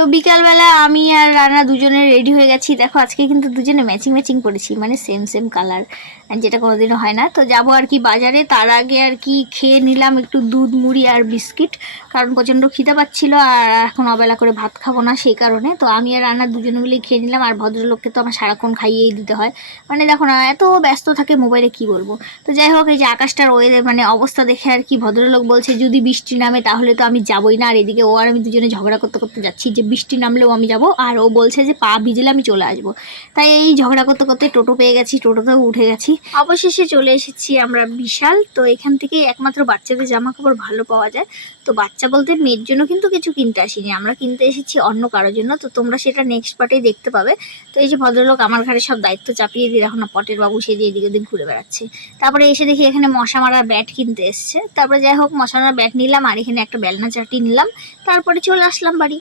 তো বিকালবেলা আমি আর রানা দুজনে রেডি হয়ে গেছি। দেখো আজকে কিন্তু দুজনে ম্যাচিং ম্যাচিং করেছি, মানে সেম সেম কালার, যেটা কোনোদিনও হয় না। তো যাবো আর কি বাজারে, তার আগে আর কি খেয়ে নিলাম একটু দুধ মুড়ি আর বিস্কিট, কারণ প্রচণ্ড খিদে পাচ্ছিলো আর এখন অবেলা করে ভাত খাবো না সেই কারণে। তো আমি আর রানা দুজনে মিলেই খেয়ে নিলাম। আর ভদ্রলোককে তো আমার সারাক্ষণ খাইয়েই দিতে হয়, মানে দেখো না এত ব্যস্ত থাকে মোবাইলে, কি বলবো। তো যাই হোক, এই যে আকাশটার ওয়েদার মানে অবস্থা দেখে আর কি ভদ্রলোক বলছে যদি বৃষ্টি নামে তাহলে তো আমি যাবোই না। আর এদিকে ও আর আমি দুজনে ঝগড়া করতে করতে যাচ্ছি যে বৃষ্টি নামলেও আমি যাব, আর ও বলছে যে পা ভিজলে আমি চলে আসবো। তাই এই ঝগড়া করতে করতে টোটো পেয়ে গেছি, টোটোতেও উঠে গেছি। অবশেষে চলে এসেছি আমরা বিশাল। তো এখান থেকে একমাত্র বাচ্চাদের জামা কাপড় ভালো পাওয়া যায়। তো বাচ্চা বলতে মেয়ের জন্য কিন্তু কিছু কিনতে আসিনি, আমরা কিনতে এসেছি অন্য কারোর জন্য। তো তোমরা সেটা নেক্সট পার্টেই দেখতে পাবে। তো এই যে ভদ্রলোক আমার ঘাড়ে সব দায়িত্ব চাপিয়ে দিয়ে এখন পটের বাবু সেজে এদিক ওদিক ঘুরে বেড়াচ্ছে। তারপরে এসে দেখি এখানে মশা মারার ব্যাট কিনতে এসছে। তারপরে যাই হোক মশা মারার ব্যাট নিলাম, আর এখানে একটা বেলনা চাটি নিলাম। তারপরে চলে আসলাম বাড়ি।